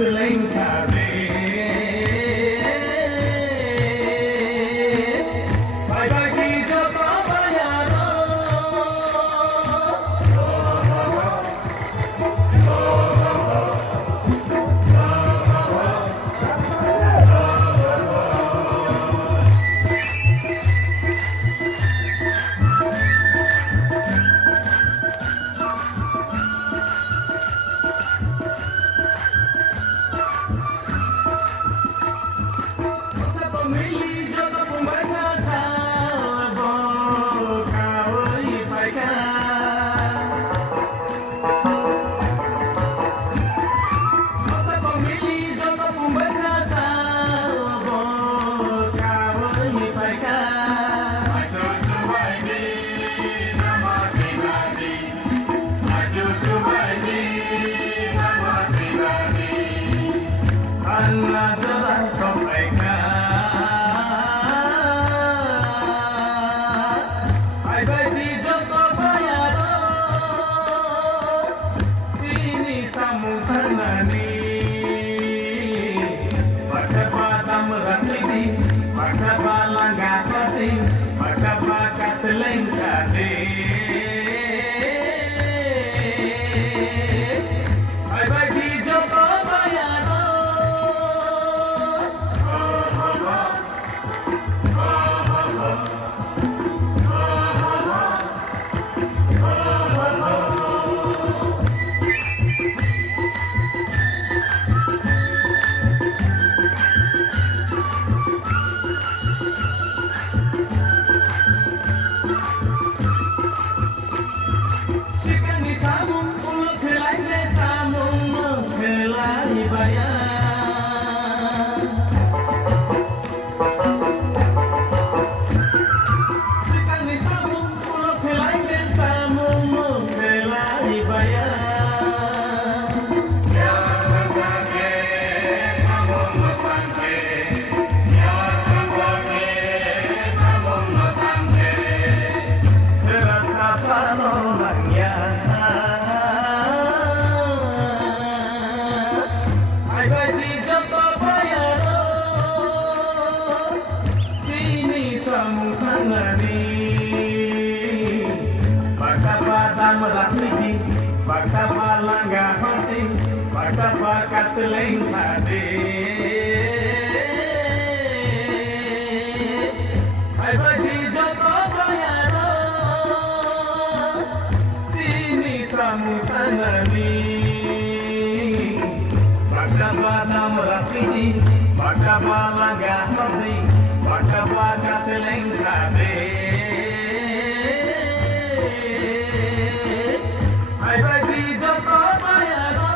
selengkap bagi Joko Bayaro pemilih Joko Pembangsa Salbo kawai paikan masa pemilih Joko Pembangsa Salbo kawai paikan maju coba ini nama pribadi maju coba ini nama pribadi Allah telah sampaikan bagi Joko Bayaro ini sambutan nani paksa pada meratiti paksa balangga pati paksa pakai selengkati bagi Joko Bayaro sambung ulut helai sambung menghelai bayar sekali sambung ulut helai sambung menghelai bayar jangan sakit sambung mepangke jangan sakit sambung mepangke serasa palolangnya bagi Joko Bayaro ini sambutan nani paksa pada meratiti paksa balangga hati paksa pakai selengkati bagi Joko Bayaro ini sambutan nani paksa pada meratiti paksa balangga hati paksa pakai selengkati bagi Joko Bayaro